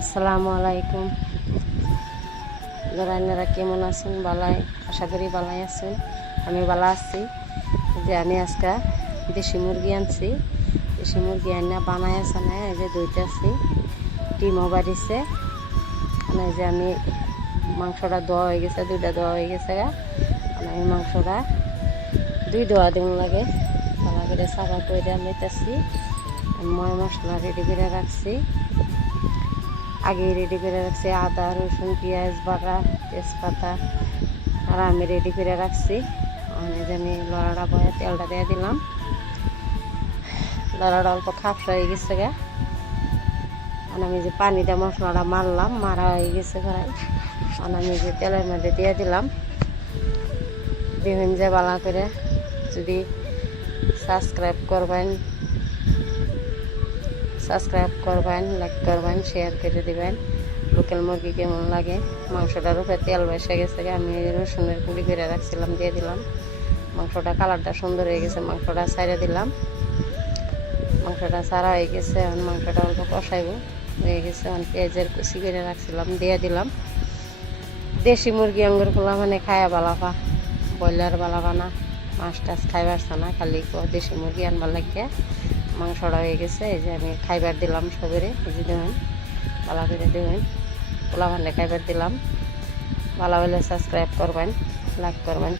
আসসালামু আলাইকুম। আপনারা কেমন আছেন? বালাই, আশা করি বালাই আছেন। আমি বালা আছি। যে আমি আজকে দেশি মুরগি আনছি। দেশি মুরগি আনা বানাই আছে না, এই যে দুইটাছি ডিমও বাড়িছে। মানে যে আমি মাংসটা ধোয়া হয়ে গেছে, দুইটা ধোয়া হয়ে গেছে। মানে এই মাংসটা দুই ধোয়া দিন লাগে। ভালো করে সাফা করে নিতেছি। ময় মশলা রেডি করে রাখছি। আগে রেডি করে রাখছি আদা, রসুন, পেঁয়াজ বাটা, তেজপাতা আর আমি রেডি করে রাখছি। আমি লড়াটা বয়ে তেলটা দিয়ে দিলাম। লড়াটা অল্প খাপসা হয়ে গেছে গা। আর আমি যে পানিটা মশলাটা মারলাম, মারা হয়ে গেছে প্রায়। আর আমি যে তেলের মধ্যে দিয়ে দিলাম। দেখুন যে ভালো করে, যদি সাবস্ক্রাইব করবেন, লাইক করবেন, শেয়ার করে দেবেন। লোকাল মুরগি কেমন লাগে। মাংসটার উপরে তেল বসে গেছে, আমি রসুনের গুঁড়ি করে রাখছিলাম, দিয়ে দিলাম। মাংসটা কালারটা সুন্দর হয়ে গেছে, মাংসটা ছাড়া দিলাম। মাংসটা ছাড়া হয়ে গেছে, এখন মাংসটা অল্প কষাইব হয়ে গেছে। এখন পেঁয়াজের কুচি করে রাখছিলাম, দিয়ে দিলাম। দেশি মুরগি আঙ্গুর খোলা মানে খায়া বালাপা, ব্রয়লার বালাপা না, মাছ টাছ খাইবার না, খালি দেশি মুরগি আনবার লাগিয়ে মাংসটা হয়ে গেছে। এই যে আমি খাইবার দিলাম সবেরে, এই যে দেবেন ভালো করে দেবেন। পোলা ভান্ডে খাইবার দিলাম। ভালো হলে সাবস্ক্রাইব করবেন, লাইক করবেন।